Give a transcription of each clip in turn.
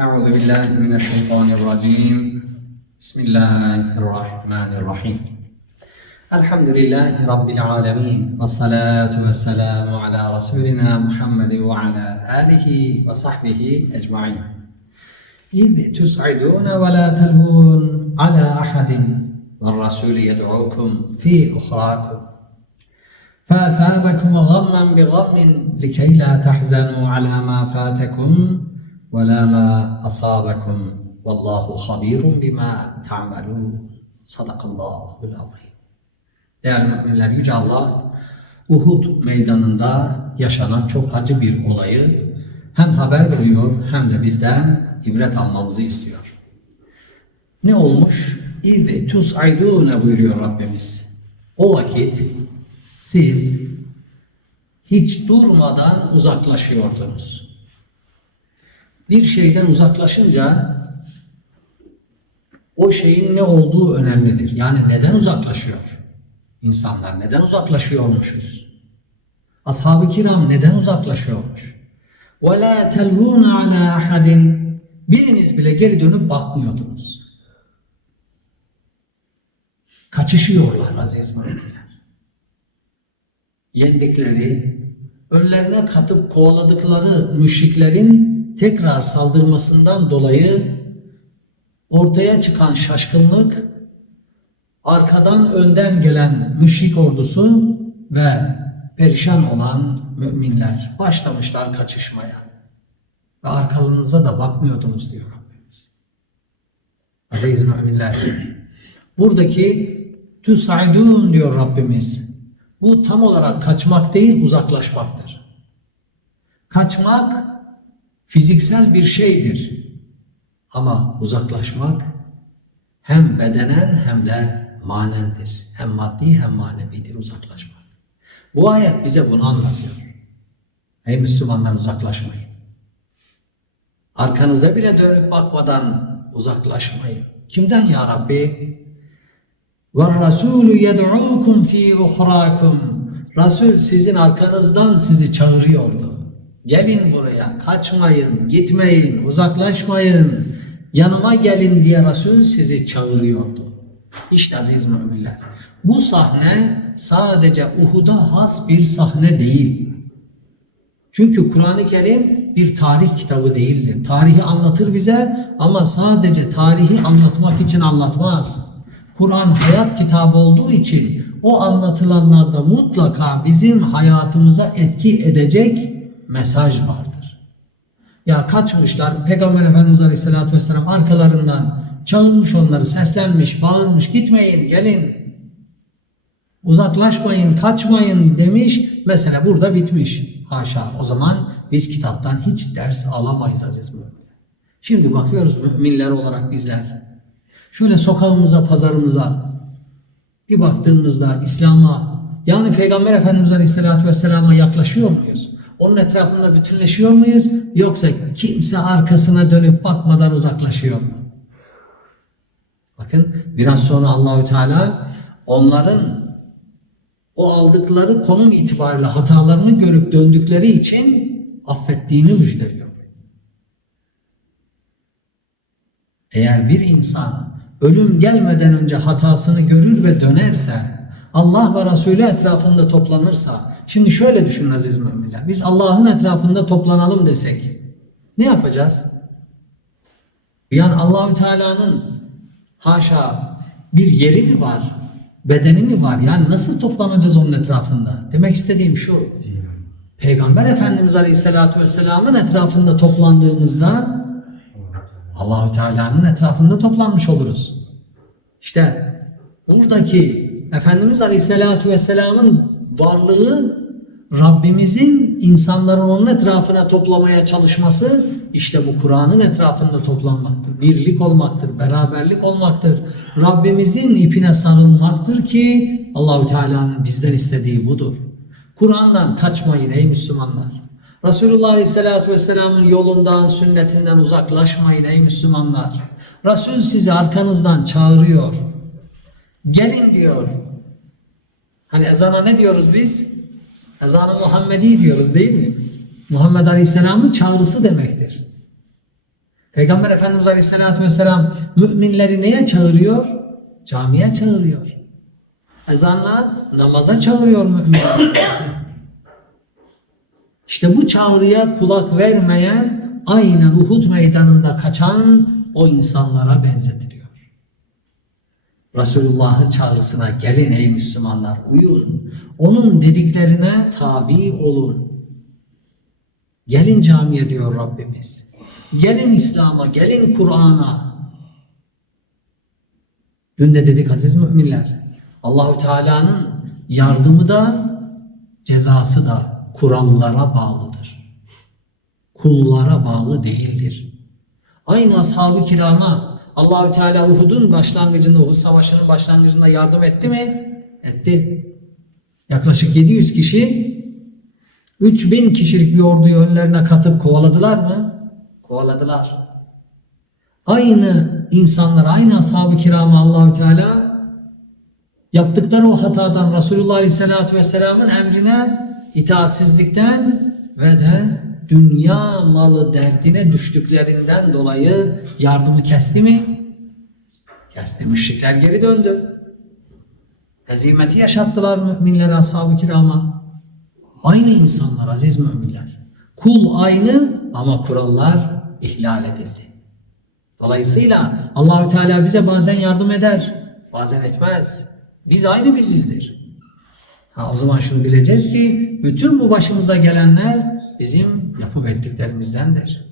أعوذ بالله من الشيطان الرجيم. بسم الله الرحمن الرحيم. الحمد لله رب العالمين والصلاة والسلام على رسولنا محمد وعلى آله وصحبه أجمعين. إذ تسعدون ولا تلوون على أحد والرسول يدعوكم في أخراكم. فأثابكم غما بغم لكي لا تحزنوا على ما فاتكم. ve la ma asabakum vallahu habirun bima ta'malun. Sadakallahu azim. Değerli müminler yüce Allah Uhud meydanında yaşanan çok acı bir olayı hem haber veriyor hem de bizden ibret almamızı istiyor. Ne olmuş? İz tus'aydûne buyuruyor Rabbimiz. O vakit siz hiç durmadan uzaklaşıyordunuz Bir şeyden uzaklaşınca o şeyin ne olduğu önemlidir. Yani neden uzaklaşıyor? İnsanlar neden uzaklaşıyormuşuz? Ashab-ı kiram neden uzaklaşıyormuş? وَلَا تَلْوُونَ عَلَى أَحَدٍ Biriniz bile geri dönüp bakmıyordunuz. Kaçışıyorlar aziz müminler. Yendikleri, önlerine katıp kovaladıkları müşriklerin tekrar saldırmasından dolayı ortaya çıkan şaşkınlık, arkadan önden gelen müşrik ordusu ve perişan olan müminler başlamışlar kaçışmaya. Ve arkalarınıza da bakmıyordunuz diyor Rabbimiz. Aziz müminler, buradaki tüsaidun diyor Rabbimiz. Bu tam olarak kaçmak değil uzaklaşmaktır. Kaçmak fiziksel bir şeydir. Ama uzaklaşmak hem bedenen hem de manendir. Hem maddi hem manevidir uzaklaşmak. Bu ayet bize bunu anlatıyor. Ey Müslümanlar uzaklaşmayın. Arkanıza bile dönüp bakmadan uzaklaşmayın. Kimden ya Rabbi? وَالرَّسُولُ يَدْعُوكُمْ ف۪ي اُخْرَاكُمْ Resul sizin arkanızdan sizi çağırıyordu. Gelin buraya, kaçmayın, gitmeyin, uzaklaşmayın. Yanıma gelin diye Resul sizi çağırıyordu. İşte aziz müminler. Bu sahne sadece Uhud'a has bir sahne değil. Çünkü Kur'an-ı Kerim bir tarih kitabı değildir. Tarihi anlatır bize ama sadece tarihi anlatmak için anlatmaz. Kur'an hayat kitabı olduğu için o anlatılanlarda mutlaka bizim hayatımıza etki edecek mesaj vardır. Ya kaçmışlar Peygamber Efendimiz Aleyhisselatü Vesselam arkalarından çağırmış onları seslenmiş bağırmış gitmeyin gelin uzaklaşmayın kaçmayın demiş mesela burada bitmiş haşa o zaman biz kitaptan hiç ders alamayız aziz müminler. Şimdi bakıyoruz müminler olarak bizler şöyle sokağımıza pazarımıza bir baktığımızda İslam'a yani Peygamber Efendimiz Aleyhisselatü Vesselam'a yaklaşıyor muyuz? Onun etrafında bütünleşiyor muyuz? Yoksa kimse arkasına dönüp bakmadan uzaklaşıyor mu? Bakın biraz sonra Allahü Teala onların o aldıkları konum itibariyle hatalarını görüp döndükleri için affettiğini müjdeliyor. Eğer bir insan ölüm gelmeden önce hatasını görür ve dönerse, Allah ve Resulü etrafında toplanırsa, Şimdi şöyle düşünün aziz müminler. Biz Allah'ın etrafında toplanalım desek ne yapacağız? Yani Allahü Teala'nın haşa bir yeri mi var? Bedeni mi var? Yani nasıl toplanacağız onun etrafında? Demek istediğim şu. Peygamber Efendimiz Aleyhisselatü Vesselam'ın etrafında toplandığımızda Allahü Teala'nın etrafında toplanmış oluruz. İşte buradaki Efendimiz Aleyhisselatü Vesselam'ın varlığı Rabbimizin insanların onun etrafına toplamaya çalışması işte bu Kur'an'ın etrafında toplanmaktır. Birlik olmaktır, beraberlik olmaktır. Rabbimizin ipine sarılmaktır ki Allahü Teala'nın bizden istediği budur. Kur'an'dan kaçmayın ey Müslümanlar. Resulullah Aleyhisselatü Vesselam'ın yolundan, sünnetinden uzaklaşmayın ey Müslümanlar. Resul sizi arkanızdan çağırıyor. Gelin diyor. Hani ezana ne diyoruz biz? Ezan-ı Muhammedi diyoruz değil mi? Muhammed Aleyhisselam'ın çağrısı demektir. Peygamber Efendimiz Aleyhisselatü Vesselam müminleri neye çağırıyor? Camiye çağırıyor. Ezanla namaza çağırıyor müminleri. İşte bu çağrıya kulak vermeyen aynen Uhud meydanında kaçan o insanlara benzetiliyor. Resulullah'ın çağrısına gelin ey Müslümanlar uyun. Onun dediklerine tabi olun. Gelin camiye diyor Rabbimiz. Gelin İslam'a, gelin Kur'an'a. Dün de dedik aziz müminler. Allahu Teala'nın yardımı da cezası da kurallara bağlıdır. Kullara bağlı değildir. Aynı ashab-ı kirama Allahü Teala Uhud'un başlangıcında, Uhud Savaşı'nın başlangıcında yardım etti mi? Etti. Yaklaşık 700 kişi 3000 kişilik bir orduyu önlerine katıp kovaladılar mı? Kovaladılar. Aynı insanlar, aynı ashab-ı kirama Allahü Teala yaptıkları o hatadan Resulullah Aleyhisselatü Vesselam'ın emrine itaatsizlikten ve de dünya malı derdine düştüklerinden dolayı yardımı kesti mi? Kesti. Müşrikler geri döndü. Hezimeti yaşattılar müminlere, ashab-ı kirama. Aynı insanlar aziz müminler. Kul aynı ama kurallar ihlal edildi. Dolayısıyla Allahü Teala bize bazen yardım eder, bazen etmez. Biz aynı bizizdir. Ha, o zaman şunu bileceğiz ki bütün bu başımıza gelenler bizim yapıp ettiklerimizdendir.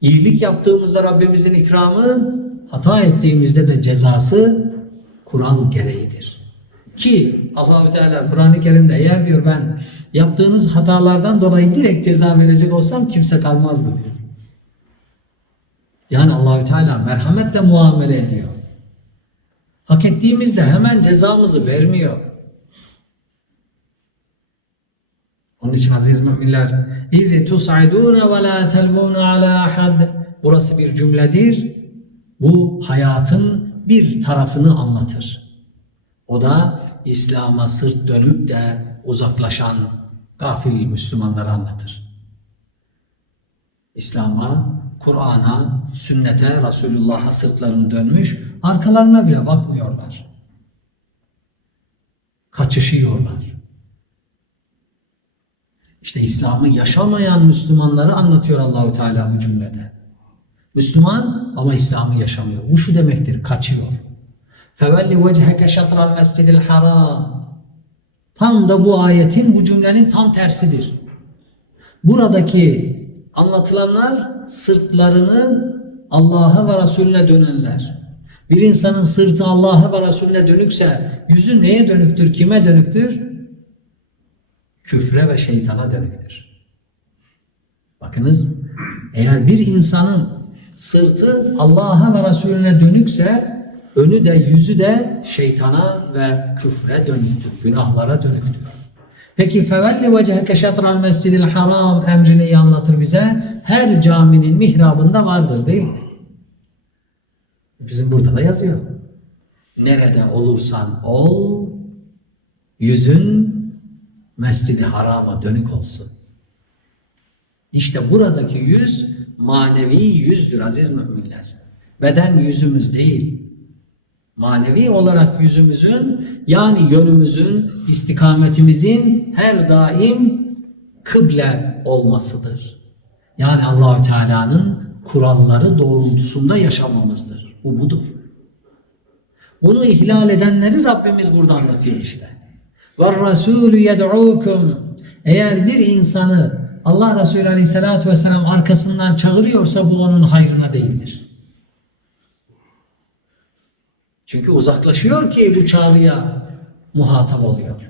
İyilik yaptığımızda Rabbimizin ikramı, hata ettiğimizde de cezası kural gereğidir. Ki Allahü Teala Kur'an-ı Kerim'de eğer diyor ben yaptığınız hatalardan dolayı direkt ceza verecek olsam kimse kalmazdı diyor. Yani Allahü Teala merhametle muamele ediyor. Hak ettiğimizde hemen cezamızı vermiyor. Onun için aziz müminler اِذْ تُسْعِدُونَ وَلَا تَلْوُونَ عَلَى أَحَدٍ Burası bir cümledir. Bu hayatın bir tarafını anlatır. O da İslam'a sırt dönüp de uzaklaşan gafil Müslümanları anlatır. İslam'a, Kur'an'a, sünnete, Resulullah'a sırtlarını dönmüş, arkalarına bile bakmıyorlar. Kaçışıyorlar. İşte İslam'ı yaşamayan Müslümanları anlatıyor Allahü Teala bu cümlede. Müslüman ama İslam'ı yaşamıyor. Bu şu demektir, kaçıyor. فَوَلِّ وَجْهَكَ شَطْرَ الْمَسْجِدِ الْحَرَامِ Tam da bu ayetin, bu cümlenin tam tersidir. Buradaki anlatılanlar sırtlarını Allah'a ve Resulüne dönenler. Bir insanın sırtı Allah'a ve Resulüne dönükse yüzü neye dönüktür, kime dönüktür? Küfre ve şeytana dönüktür. Bakınız eğer bir insanın sırtı Allah'a ve Resulüne dönükse önü de yüzü de şeytana ve küfre dönüktür, günahlara dönüktür. Peki fevelli veceheke şatral mescidil haram emrini anlatır bize. Her caminin mihrabında vardır değil mi? Bizim burada da yazıyor. Nerede olursan ol, yüzün mescidi harama dönük olsun. İşte buradaki yüz manevi yüzdür aziz müminler. Beden yüzümüz değil. Manevi olarak yüzümüzün yani yönümüzün, istikametimizin her daim kıble olmasıdır. Yani Allahü Teala'nın kuralları doğrultusunda yaşamamızdır. Bu budur. Bunu ihlal edenleri Rabbimiz burada anlatıyor işte. Ve Resulü eğer bir insanı Allah Resulü Aleyhisselatü Vesselam arkasından çağırıyorsa bu onun hayrına değildir. Çünkü uzaklaşıyor ki bu çağrıya muhatap oluyor.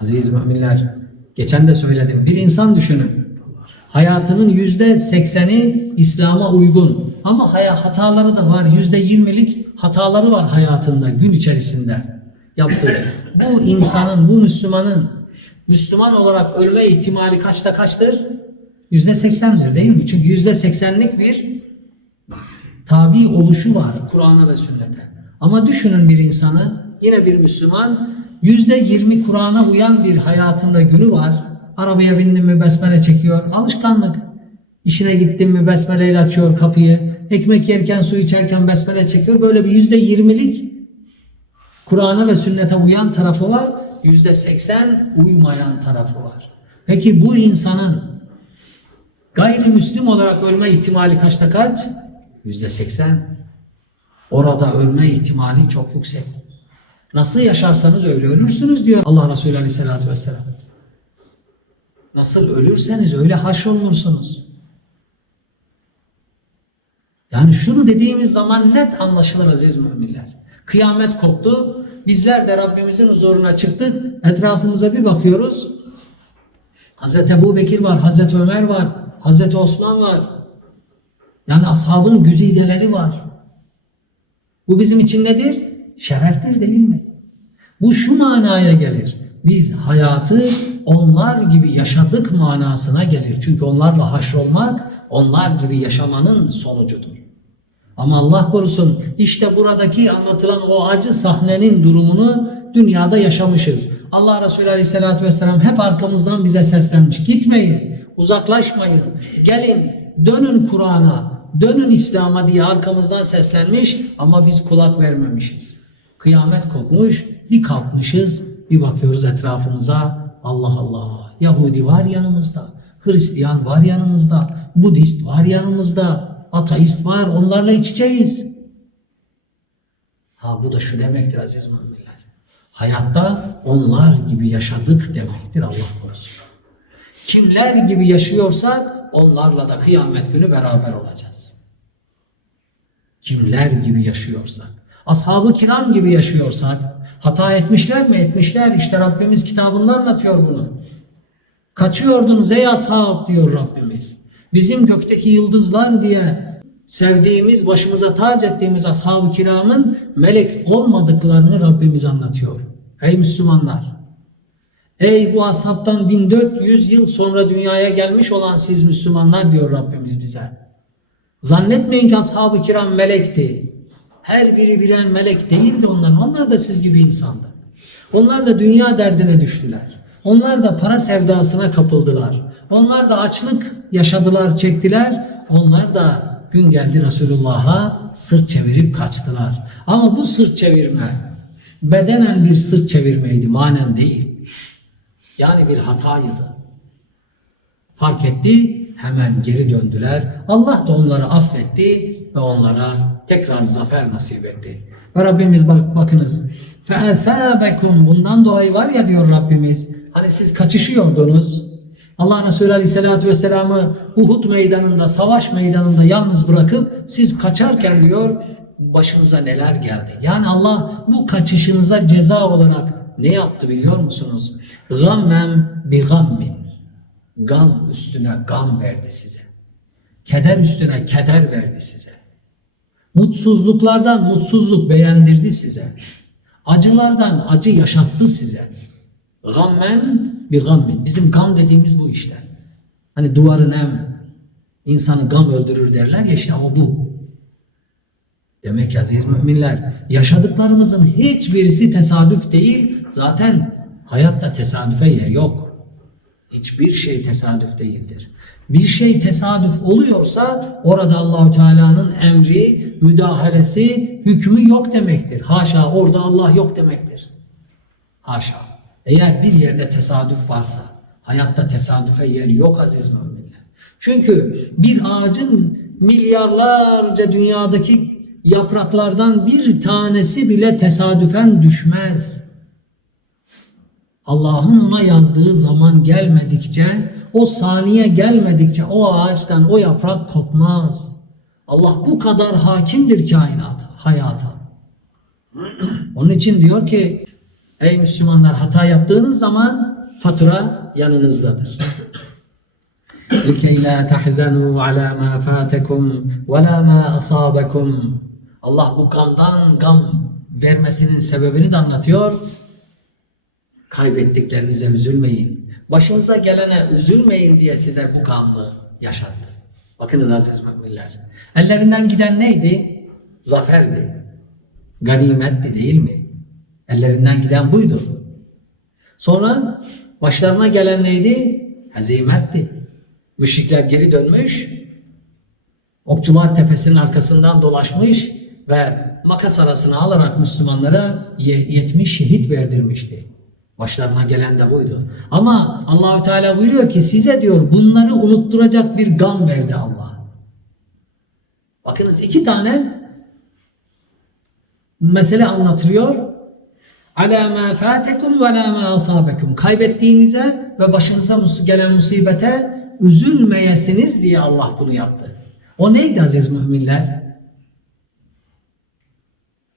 Aziz müminler, geçen de söyledim. Bir insan düşünün. Hayatının yüzde sekseni İslam'a uygun. Ama hataları da var. Yüzde yirmilik hataları var hayatında, gün içerisinde yaptığı. Bu insanın, bu Müslümanın Müslüman olarak ölme ihtimali kaçta kaçtır? Yüzde seksendir değil mi? Çünkü yüzde seksenlik bir tabi oluşu var Kur'an'a ve sünnete. Ama düşünün bir insanı, yine bir Müslüman, yüzde yirmi Kur'an'a uyan bir hayatında günü var. Arabaya bindim mi besmele çekiyor. Alışkanlık. İşine gittim mi besmeleyle açıyor kapıyı. Ekmek yerken su içerken besmele çekiyor. Böyle bir yüzde yirmilik Kur'an'a ve sünnete uyan tarafı var. Yüzde seksen uymayan tarafı var. Peki bu insanın gayrimüslim olarak ölme ihtimali kaçta kaç? Yüzde seksen. Orada ölme ihtimali çok yüksek. Nasıl yaşarsanız öyle ölürsünüz diyor Allah Resulü Aleyhisselatü Vesselam. Nasıl ölürseniz öyle haşrolunursunuz. Yani şunu dediğimiz zaman net anlaşılır aziz müminler. Kıyamet koptu. Bizler de Rabbimizin huzuruna çıktık. Etrafımıza bir bakıyoruz. Hazreti Ebu Bekir var, Hazreti Ömer var, Hazreti Osman var. Yani ashabın güzideleri var. Bu bizim için nedir? Şereftir değil mi? Bu şu manaya gelir. Biz hayatı onlar gibi yaşadık manasına gelir. Çünkü onlarla haşrolmak onlar gibi yaşamanın sonucudur. Ama Allah korusun işte buradaki anlatılan o acı sahnenin durumunu dünyada yaşamışız. Allah Resulü Aleyhisselatü Vesselam hep arkamızdan bize seslenmiş. Gitmeyin, uzaklaşmayın, gelin, dönün Kur'an'a, dönün İslam'a diye arkamızdan seslenmiş ama biz kulak vermemişiz. Kıyamet kopmuş, bir kalkmışız, bir bakıyoruz etrafımıza. Allah Allah, Yahudi var yanımızda, Hristiyan var yanımızda, Budist var yanımızda, ateist var, onlarla iç içeyiz. Ha bu da şu demektir aziz müminler. Hayatta onlar gibi yaşadık demektir Allah korusun. Kimler gibi yaşıyorsak onlarla da kıyamet günü beraber olacağız. Kimler gibi yaşıyorsak. Ashab-ı kiram gibi yaşıyorsak hata etmişler mi? Etmişler. İşte Rabbimiz kitabında anlatıyor bunu. Kaçıyordunuz ey ashab diyor Rabbimiz. Bizim gökteki yıldızlar diye sevdiğimiz, başımıza tac ettiğimiz ashab-ı kiramın melek olmadıklarını Rabbimiz anlatıyor. Ey Müslümanlar! Ey bu ashabtan 1400 yıl sonra dünyaya gelmiş olan siz Müslümanlar diyor Rabbimiz bize. Zannetmeyin ki ashab-ı kiram melekti. Her biri birer melek değildi onların. Onlar da siz gibi insandı. Onlar da dünya derdine düştüler. Onlar da para sevdasına kapıldılar. Onlar da açlık yaşadılar, çektiler. Onlar da gün geldi Resulullah'a sırt çevirip kaçtılar. Ama bu sırt çevirme bedenen bir sırt çevirmeydi, manen değil. Yani bir hataydı. Fark etti, hemen geri döndüler. Allah da onları affetti ve onlara tekrar zafer nasip etti. Ve Rabbimiz bak, bakınız. فَاَثَابَكُمْ Bundan dolayı var ya diyor Rabbimiz. Hani siz kaçışıyordunuz. Allah Resulü Aleyhisselatü Vesselam'ı Uhud meydanında, savaş meydanında yalnız bırakıp siz kaçarken diyor başınıza neler geldi. Yani Allah bu kaçışınıza ceza olarak ne yaptı biliyor musunuz? Gammem bi gammin. Gam üstüne gam verdi size. Keder üstüne keder verdi size. Mutsuzluklardan mutsuzluk beğendirdi size. Acılardan acı yaşattı size. Gammen bir gammin. Bizim gam dediğimiz bu işte. Hani duvarın hem insanı gam öldürür derler ya işte o bu. Demek ki aziz müminler yaşadıklarımızın hiçbirisi tesadüf değil. Zaten hayatta tesadüfe yer yok. Hiçbir şey tesadüf değildir. Bir şey tesadüf oluyorsa orada Allahu Teala'nın emri, müdahalesi, hükmü yok demektir. Haşa orada Allah yok demektir. Haşa. Eğer bir yerde tesadüf varsa hayatta tesadüfe yer yok aziz müminler. Çünkü bir ağacın milyarlarca dünyadaki yapraklardan bir tanesi bile tesadüfen düşmez. Allah'ın ona yazdığı zaman gelmedikçe, o saniye gelmedikçe o ağaçtan o yaprak kopmaz. Allah bu kadar hakimdir kainata, hayata. Onun için diyor ki ey Müslümanlar hata yaptığınız zaman fatura yanınızdadır. لِكَيْ لَا تَحْزَنُوا عَلَى مَا فَاتَكُمْ وَلَا مَا أَصَابَكُمْ Allah bu gamdan gam vermesinin sebebini de anlatıyor. Kaybettiklerinize üzülmeyin. Başınıza gelene üzülmeyin diye size bu gamı yaşattı. Bakınız aziz müminler. Ellerinden giden neydi? Zaferdi. Ganimetti değil mi? Ellerinden giden buydu. Sonra başlarına gelen neydi? Hezimetti. Müşrikler geri dönmüş. Okçular tepesinin arkasından dolaşmış ve makas arasına alarak Müslümanlara ye- 70 şehit verdirmişti. Başlarına gelen de buydu. Ama Allahü Teala buyuruyor ki size diyor bunları unutturacak bir gam verdi Allah. Bakınız iki tane mesele anlatılıyor. Ala ma fatekum ve la ma asabekum. Kaybettiğinize ve başınıza gelen musibete üzülmeyesiniz diye Allah bunu yaptı. O neydi aziz müminler?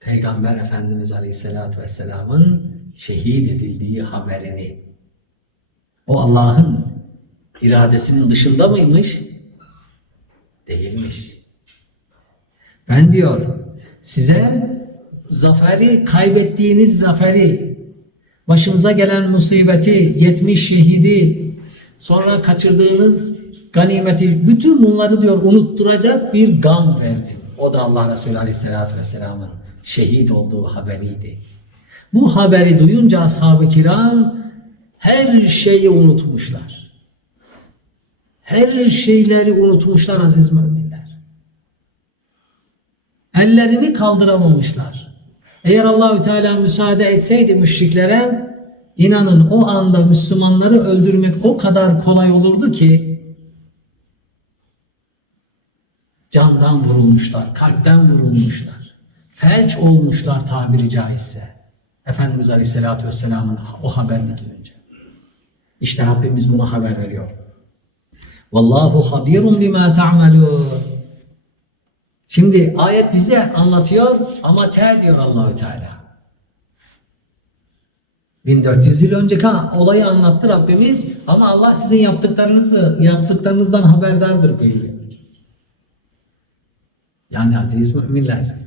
Peygamber Efendimiz Aleyhisselatü Vesselam'ın şehit edildiği haberini. O Allah'ın iradesinin dışında mıymış? Değilmiş. Ben diyor size zaferi, kaybettiğiniz zaferi, başınıza gelen musibeti, 70 şehidi, sonra kaçırdığınız ganimeti, bütün bunları diyor unutturacak bir gam verdim. O da Allah Resulü Aleyhisselatü Vesselam'ın şehit olduğu haberiydi. Bu haberi duyunca ashab-ı kiram her şeyi unutmuşlar. Her şeyleri unutmuşlar aziz müminler. Ellerini kaldıramamışlar. Eğer Allahü Teala müsaade etseydi müşriklere inanın o anda Müslümanları öldürmek o kadar kolay olurdu ki candan vurulmuşlar, kalpten vurulmuşlar, felç olmuşlar tabiri caizse. Efendimiz Aleyhisselatü Vesselam'ın o haberini duyunca. İşte Rabbimiz buna haber veriyor. Vallahu habirun bima ta'malun. Şimdi ayet bize anlatıyor ama ter diyor Allahü Teala. 1400 yıl önce ha, olayı anlattı Rabbimiz ama Allah sizin yaptıklarınızı yaptıklarınızdan haberdardır buyuruyor. Yani aziz müminler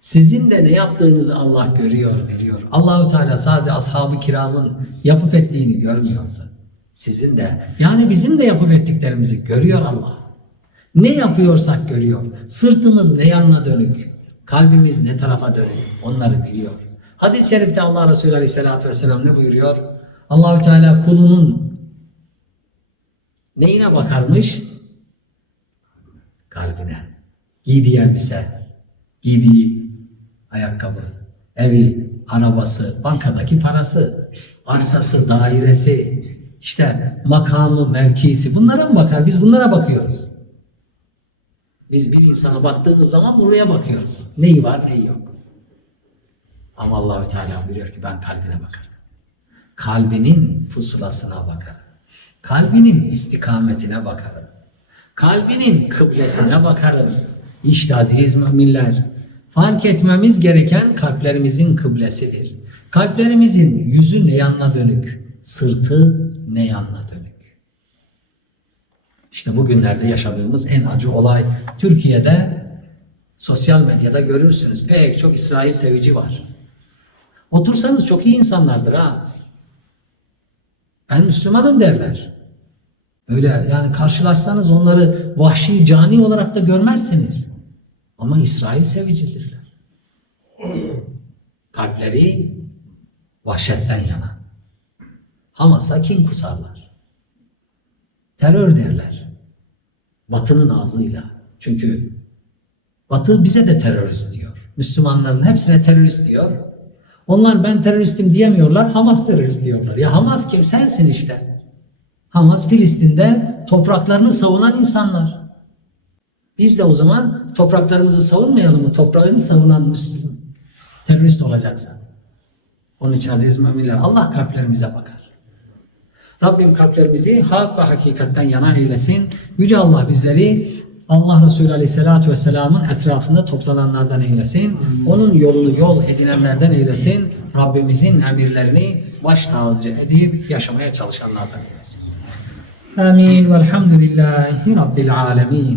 sizin de ne yaptığınızı Allah görüyor, biliyor. Allahü Teala sadece ashab-ı kiramın yapıp ettiğini görmüyordu. Sizin de yani bizim de yapıp ettiklerimizi görüyor Allah. Ne yapıyorsak görüyor. Sırtımız ne yanına dönük, kalbimiz ne tarafa dönük onları biliyor. Hadis-i şerifte Allah Resulü Aleyhisselatü Vesselam ne buyuruyor? Allahü Teala kulunun neyine bakarmış? Kalbine. Giydiği elbise, giydiği ayakkabı, evi, arabası, bankadaki parası, arsası, dairesi, işte makamı, mevkisi bunlara mı bakar? Biz bunlara bakıyoruz. Biz bir insana baktığımız zaman buraya bakıyoruz. Neyi var, neyi yok. Ama Allahü Teala buyuruyor ki ben kalbine bakarım. Kalbinin pusulasına bakarım. Kalbinin istikametine bakarım. Kalbinin kıblesine bakarım. İşte aziz müminler, fark etmemiz gereken kalplerimizin kıblesidir. Kalplerimizin yüzü ne yanına dönük, sırtı ne yanına dönük. İşte bugünlerde yaşadığımız en acı olay Türkiye'de sosyal medyada görürsünüz pek çok İsrail sevici var. Otursanız çok iyi insanlardır ha. Ben Müslümanım derler. Öyle yani karşılaşsanız onları vahşi cani olarak da görmezsiniz. Ama İsrail sevicidirler. Kalpleri vahşetten yana. Hamas'a kin kusarlar. Terör derler. Batının ağzıyla. Çünkü Batı bize de terörist diyor. Müslümanların hepsine terörist diyor. Onlar ben teröristim diyemiyorlar. Hamas terörist diyorlar. Ya Hamas kim? Sensin işte. Hamas Filistin'de topraklarını savunan insanlar. Biz de o zaman topraklarımızı savunmayalım mı? Toprağını savunan Müslüman. Terörist olacaksa. Onun için aziz müminler Allah kalplerimize bakar. Rabbim kalplerimizi hak ve hakikatten yana eylesin. Yüce Allah bizleri Allah Resulü Aleyhisselatü Vesselam'ın etrafında toplananlardan eylesin. Onun yolunu yol edinenlerden eylesin. Rabbimizin emirlerini baş tacı edip yaşamaya çalışanlardan eylesin. Amin. Velhamdülillahi Rabbil alemin.